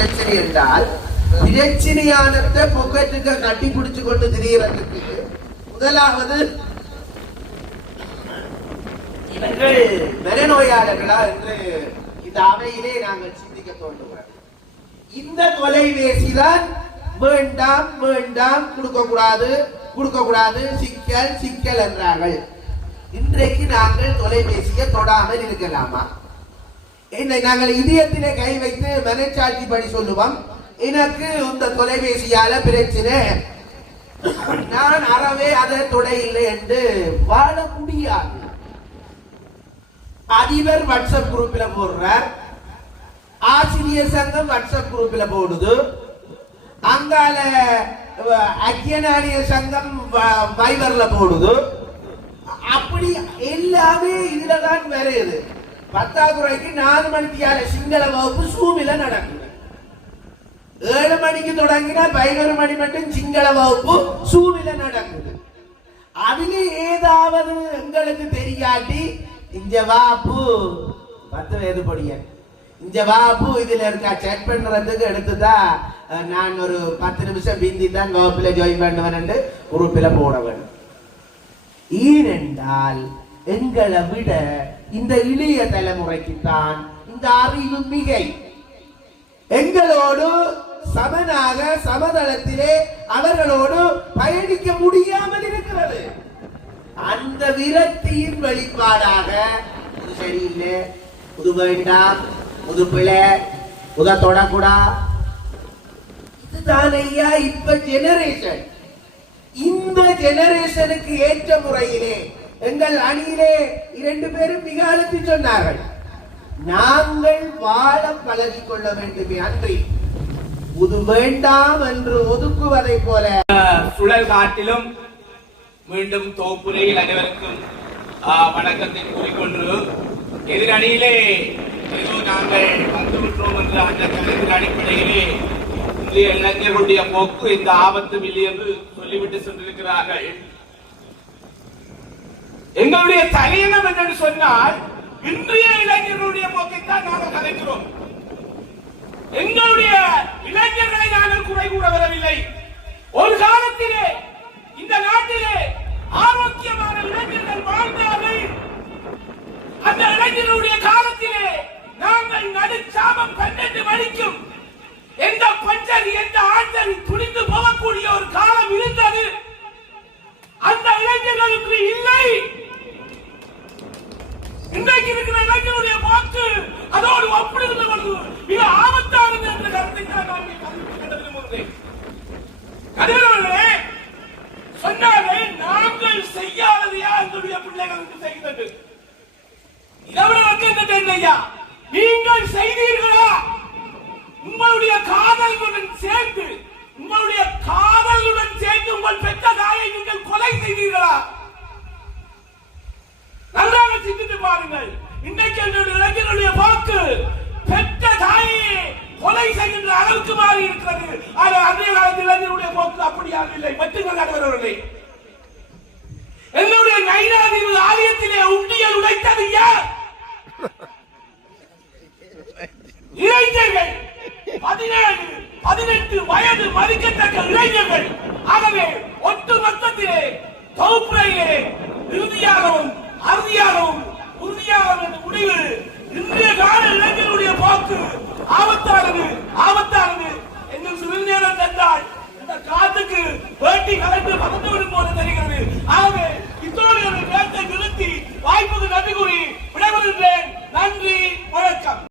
பிரச்சனை என்றால் பிரச்சனையானத்தை பொக்கெட்டுக்கு கட்டி பிடிச்சு கொண்டு திரியறதுக்கு முதலாவது இவர்கள் மனநோயாளர்களா என்று இந்த அவையிலே நாங்கள் சிந்திக்க தோன்றுகிறோம். இந்த தொலைபேசிதான் வேண்டாம் வேண்டாம் கொடுக்க கூடாது சிக்கல் சிக்கல் என்றார்கள். இன்றைக்கு நாங்கள் தொலைபேசியை தொடாமல் இருக்கலாமா? நாங்கள் இதயத்திலே கை வைத்து மனச்சாட்சி படி சொல்லுவோம், எனக்கு இந்த தொலைபேசியால பிரச்சனை, நான் அறவே அதை தொட இல்லை என்று வாழ முடியாது. அதிபர் வாட்ஸ்அப் குரூப்பில் போடுறார், ஆசிரியர் சங்கம் வாட்ஸ்அப் குரூப்பில் போடுது, அங்கால ஐக்கிய சங்கம் வைபர்ல போடுது. அப்படி எல்லாமே இதுலதான் வருது. 10 ரூபாய்க்கு 4 மணித்தியால சிங்கள வகுப்பு சூமில நடக்குது. 7 மணிக்கு தொடங்கினா 11 மணி மட்டும் சிங்கள வகுப்பு சூமில நடக்குது. அதுல ஏதாவது எங்களுக்கு தெரியாட்டி இங்க வாப்பு 10 வயது பொடிய இங்க வாப்பு இதுல இருக்கா செக் பண்றதுக்கு எடுத்துதா நான் ஒரு 10 நிமிஷம் பிந்தி தான் வகுப்புல ஜாயின் பண்ணுவேன் உறுப்பில போட வேண்டும். ஏனென்றால் எங்களை விட இந்த இளைய தலைமுறைக்குத்தான் இந்த அறிவு மிகை. எங்களோடு சமனாக சமதளத்திலே அவர்களோடு பயணிக்க முடியாமல் இருக்கிறது. அந்த விரக்தியின் வெளிப்பாடாக இது சரியில்லை, புது வேண்டாம், புது பிள்ளை, புத தொடக்கூடா, இதுதான் ஐயா இப்ப ஜெனரேஷன். இந்த ஜெனரேஷனுக்கு ஏற்ற முறையிலே எங்கள் அணியிலே 2 பேரும் மிக அழுத்தி சொன்னார்கள், நாங்கள் வாழ பழகிக் கொள்ள வேண்டுமே அன்றி புது வேண்டாம் என்று ஒதுக்குவதை போல. சுழல் காட்டிலும் மீண்டும் தோப்புரையில் அனைவருக்கும் வணக்கத்தை கூறிக்கொண்டு, எதிரணியிலே ஏதோ நாங்கள் வந்துவிட்டோம் என்ற அந்த கருத்தின் அடிப்படையிலே இன்றைய இளைஞர்களுடைய போக்கு இந்த ஆபத்து இல்லை என்று சொல்லிவிட்டு சென்றிருக்கிறார்கள். எங்களுடைய தலையங்கம் என்று சொன்னால் இன்றைய இளைஞர்களுடைய போக்கைத்தான் நாங்கள் கதைக்கிறோம். எங்களுடைய இளைஞர்களை நாங்கள் குறை கூற வரவில்லை. ஒரு காலத்திலே இந்த நாட்டிலே ஆரோக்கியமான இளைஞர்கள் வாழ்ந்தார்கள். அந்த இளைஞர்களுடைய காலத்திலே நாங்கள் நடுச்சாமம் 12 மணிக்கும் எந்த பஞ்சர் எந்த ஆண்டல் துணிந்து போகக்கூடிய ஒரு காலம் இருந்தது. அந்த இளைஞர்களுக்கு இல்லை. இன்றைக்கு இருக்கிற இளைஞர்களுடைய போக்கு அதோடு ஒப்பிடுகிற பொழுது மிக ஆபத்தானது என்ற கருத்தை கதிரவர்களே சொன்னார்கள், நாங்கள் செய்யாததையா எங்களுடைய பிள்ளைகளுக்கு செய்தது. இதையா நீங்கள் செய்தீர்களா? உங்களுடைய காதலுடன் சேர்ந்து உங்கள் பெற்ற தாயை நீங்கள் கொலை செய்தீர்களா? நன்றாக சிந்தித்து பாருங்கள். இன்றைக்கு இளைஞர்களுடைய போக்கு பெற்ற தாயை கொலை செய்கின்ற அளவுக்கு மாறி இருக்கிறது. ஆனால் அன்றைய காலத்தில் இளைஞருடைய போக்கு அப்படியாக இல்லை. மட்டுங்கள் நடுவர்களே, என்னுடைய நைனாதீவு ஆலயத்திலே உண்டியல் உடைத்தது யார்? இளைஞர்கள் 17, 18 வயது மதிக்கத்தக்க இளைஞர்கள். ஆகவே ஒட்டு மொத்தத்திலே தொகுப்புரையிலே இறுதியாகவும் அறுதியாகவும் உறுதியாகவும் என்ற முடிவு இன்றைய கால இளைஞர்களுடைய போக்கு ஆபத்தானது.